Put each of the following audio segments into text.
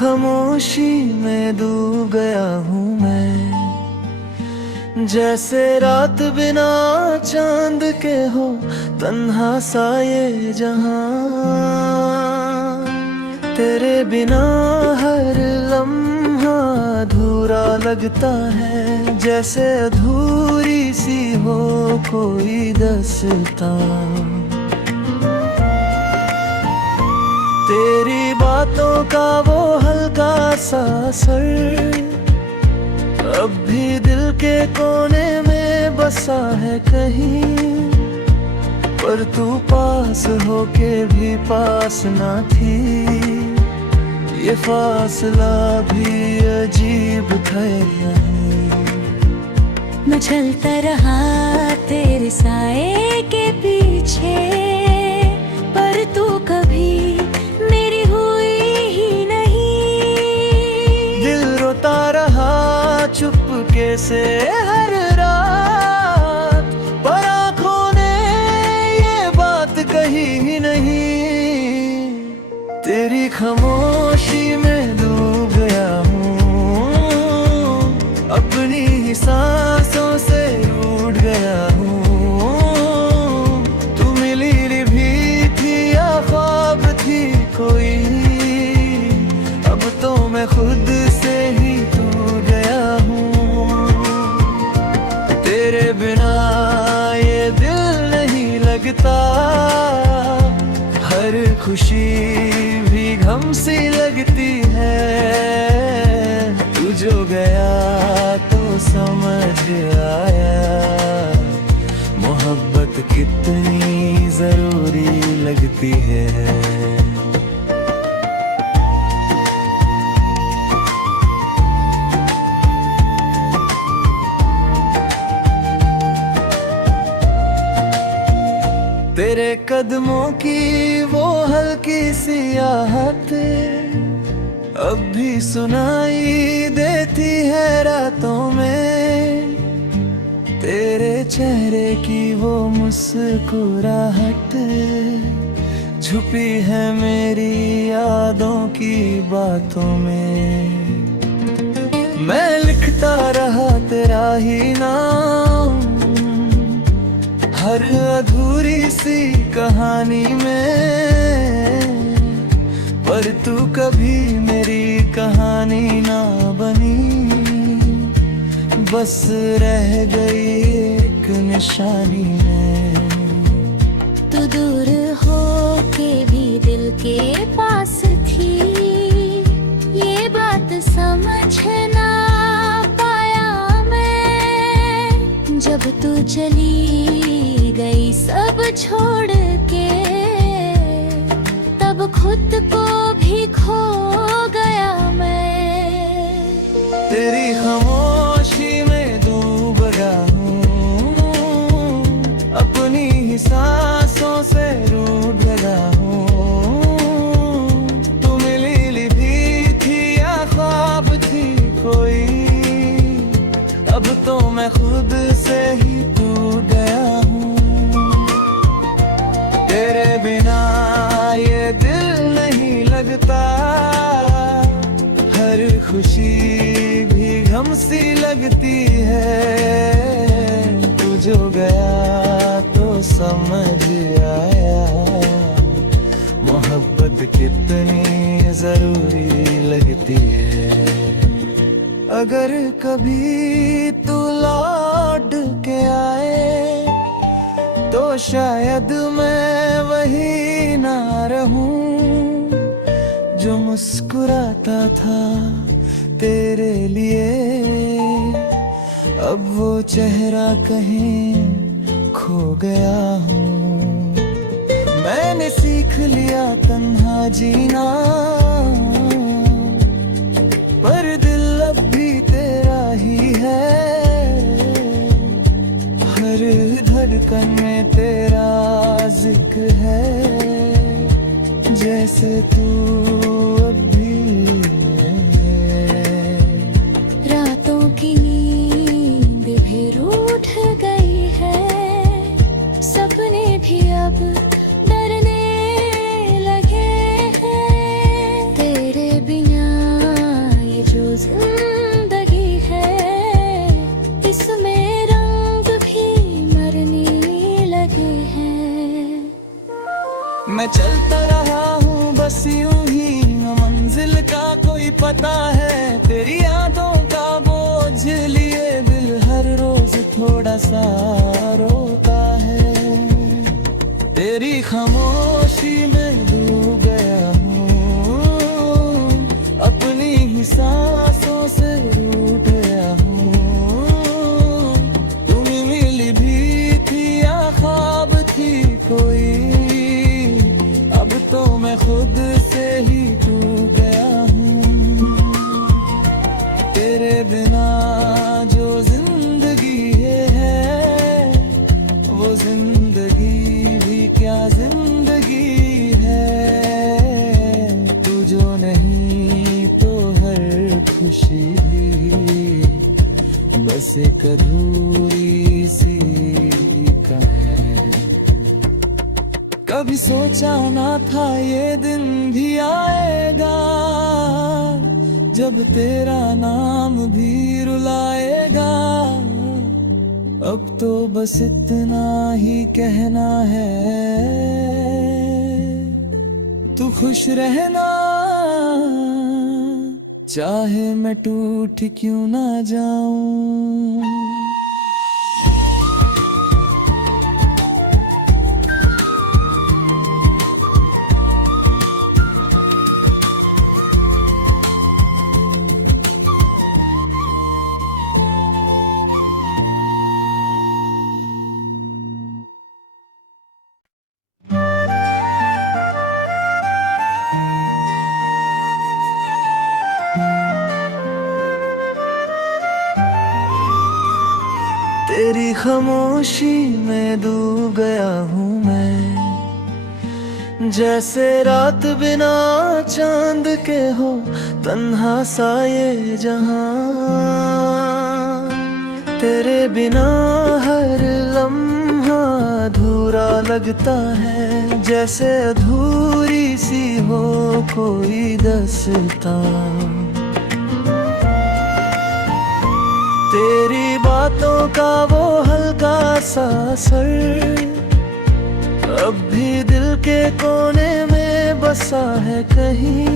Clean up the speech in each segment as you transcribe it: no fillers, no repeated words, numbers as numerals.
खामोशी में डूब गया हूँ मैं, जैसे रात बिना चांद के हो तन्हा सा ये जहां। तेरे बिना हर लम्हा अधूरा लगता है, जैसे अधूरी सी हो कोई दास्तां। तेरी बातों का वो हल्का सा असर अब भी दिल के कोने में बसा है कहीं, पर तू पास होके भी पास ना थी। ये फासला भी अजीब था नहीं। मैं चलता रहा तेरे साए के पीछे, पर तू कभी मेरी हुई ही नहीं। दिल रोता रहा चुपके से हर रात, पर आँखों ने ये बात कही ही नहीं। तेरी खामोशी में डूब गया हूँ, अपनी ही सांसों से रूठ गया हूँ। तू मिली भी थी या ख्वाब थी कोई, अब तो मैं खुद से ही टूट गया हूँ। तेरे बिना ये दिल नहीं लगता, हर खुशी भी गम सी लगती है। तू जो गया तो समझ आया, मोहब्बत कितनी जरूरी लगती है। तेरे कदमों की वो हल्की सी आहट अब भी सुनाई देती है रातों में। तेरे चेहरे की वो मुस्कुराहट छुपी है मेरी यादों की बातों में। मैं लिखता रहा तेरा ही नाम हर अधूरी सी कहानी में, पर तू कभी मेरी कहानी ना बनी, बस रह गई एक निशानी में। तू दूर हो के भी दिल के पास थी, ये बात समझ ना पाया मैं। जब तू चली गई सब छोड़ के, तब खुद को भी खो गया मैं। तेरी खामोशी में डूब गया हूँ, अपनी ही सांसों से रूठ गया हूँ। तू मिली भी थी या ख्वाब थी कोई, अब तो मैं खुद से ही टूट गया हूँ। तेरे बिना ये दिल नहीं लगता, हर खुशी भी गम सी लगती है। तू जो गया तो समझ आया, मोहब्बत कितनी जरूरी लगती है। अगर कभी तू लौट के आए तो शायद मैं वही ना रहूं जो मुस्कुराता था तेरे लिए। अब वो चेहरा कहीं खो गया हूँ। मैंने सीख लिया तन्हा जीना, पर दिल अब भी तेरा ही है। हर धड़कन में तेरा जिक्र है, जैसे तू अब भी है। रातों की नींद भी रूठ गई है, सपने भी अब डरने लगे हैं। तेरे बिना सा रोता है। तेरी खामोशी में डूब गया हूँ, अपनी ही सांसों से रूठ गया हूँ। तुम मिली भी थी या ख्वाब थी कोई, अब तो मैं खुद से ही टूट गया हूँ। तेरे बिना जो जिंदगी है, वो जिंदगी भी क्या जिंदगी है। तू जो नहीं तो हर खुशी भी बस एक अधूरी सी कहानी। कभी सोचा ना था ये दिन भी आएगा, जब तेरा नाम भी रुलाएगा। अब तो बस इतना ही कहना है, तू खुश रहना, चाहे मैं टूट क्यों ना जाऊं। तेरी खामोशी में डूब गया हूँ मैं, जैसे रात बिना चांद के हो तन्हा सा ये जहां। तेरे बिना हर लम्हा अधूरा लगता है, जैसे अधूरी सी हो कोई दास्तां। तेरी बातों का वो हल्का सा असर अब भी दिल के कोने में बसा है कहीं,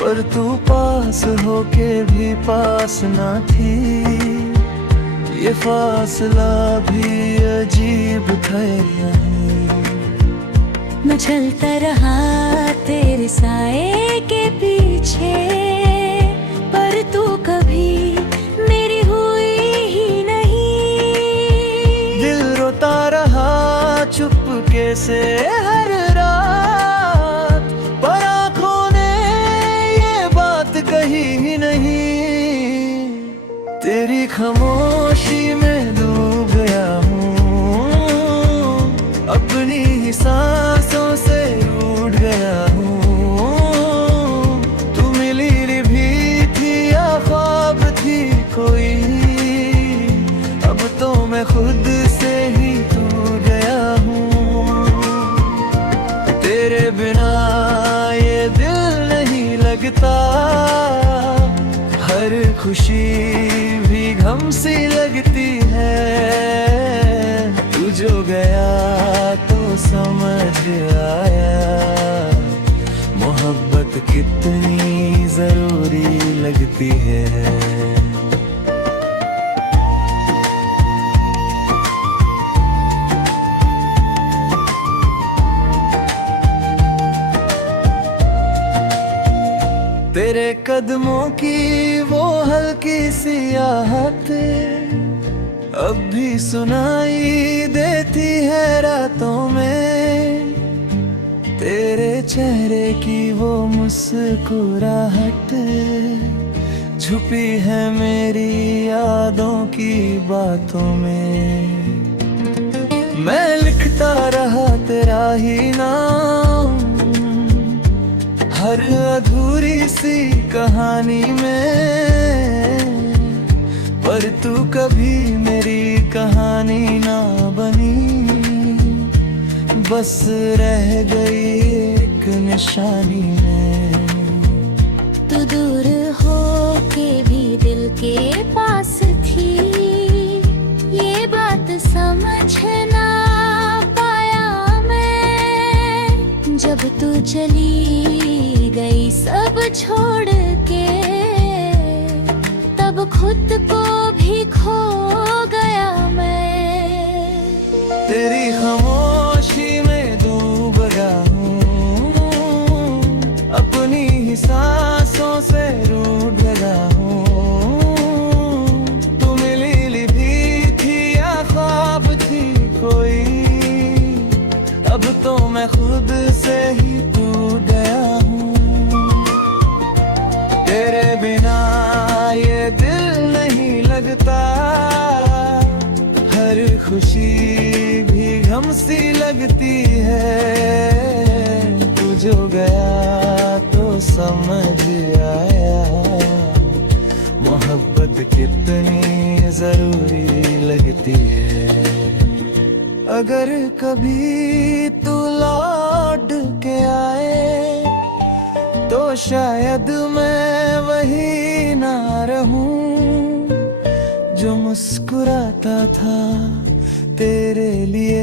पर तू पास होके भी पास ना थी। ये फासला भी अजीब था नहीं। मैं चलता रहा तेरे साए के पीछे, पर तू कभी मेरी हुई ही नहीं। दिल रोता रहा चुपके से हर रात, पर आँखों ने ये बात कही ही नहीं। तेरी खामोशी में डूब गया हूँ, अपनी ही सांसों से रूठ गया हूँ। तू मिली भी थी या ख्वाब थी कोई, अब तो मैं खुद से ही टूट गया हूँ। तेरे बिना ये दिल नहीं लगता, हर खुशी भी गम सी लगती है। तू जो गया तो समझ आया, मोहब्बत कितनी जरूरी लगती है। तेरे कदमों की वो हल्की सी आहट अब भी सुनाई देती है रातों में। तेरे चेहरे की वो मुस्कुराहट छुपी है मेरी यादों की बातों में। मैं लिखता रहा तेरा ही नाम हर अधूरी सी कहानी में, पर तू कभी मेरी कहानी ना बनी, बस रह गई एक निशानी में। तू दूर हो के भी दिल के पास थी, ये बात समझ ना पाया मैं। जब तू चली गई सब छोड़ के, तब खुद को भी खो गया खुशी भी गम सी लगती है, तू जो गया तो समझ आया मोहब्बत कितनी जरूरी लगती है। अगर कभी तू लौट के आए तो शायद मैं वही ना रहूं जो मुस्कुराता था तेरे लिए।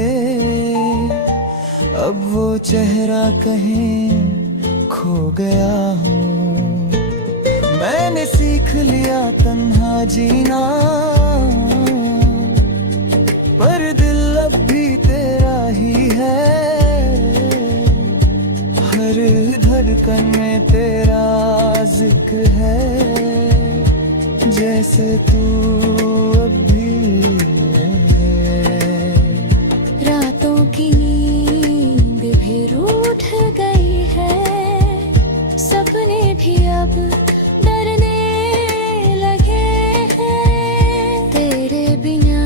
अब वो चेहरा कहीं खो गया हूँ। मैंने सीख लिया तन्हा जीना, पर दिल अब भी तेरा ही है। हर धड़कन में तेरा जिक्र है, जैसे तू अब भी है। रातों की नींद भी रूठ गई है, सपने भी अब डरने लगे हैं। तेरे बिना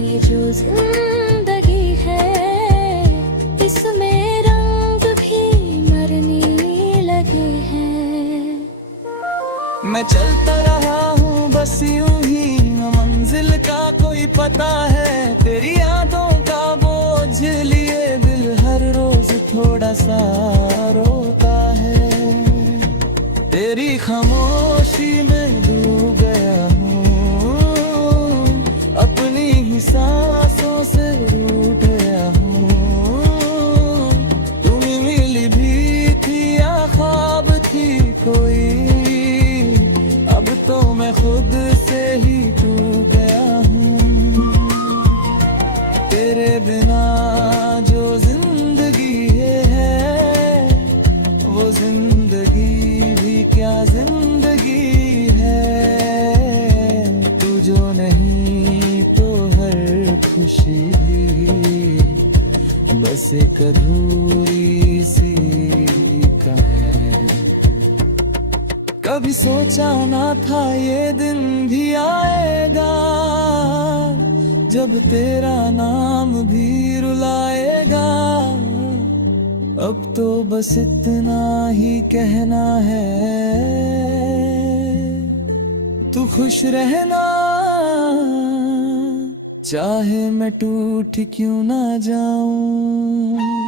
ये जो जिंदगी है, इसमें रंग भी मरने लगे हैं। मैं चलता रहा हूँ बस यूं ही, न मंजिल का कोई पता है। तेरी यादों का बोझ लिए दिल हर रोज थोड़ा सा रोता है। तेरी खामोशी में डूब गया हूँ, अपनी ही सांसों से रूठ गया हूँ। तुम मिली भी थी या ख्वाब थी कोई, अब तो मैं खुद से ही टूट गया हूँ। तेरे बिना जो जिंदगी है, वो जिंदगी भी क्या जिंदगी है। तू जो नहीं तो हर खुशी भी बस एक अधूरी सी कहानी। कभी सोचा ना था ये दिन भी आएगा, जब तेरा नाम भी रुलाएगा। अब तो बस इतना ही कहना है, तू खुश रहना, चाहे मैं टूट क्यों ना जाऊं।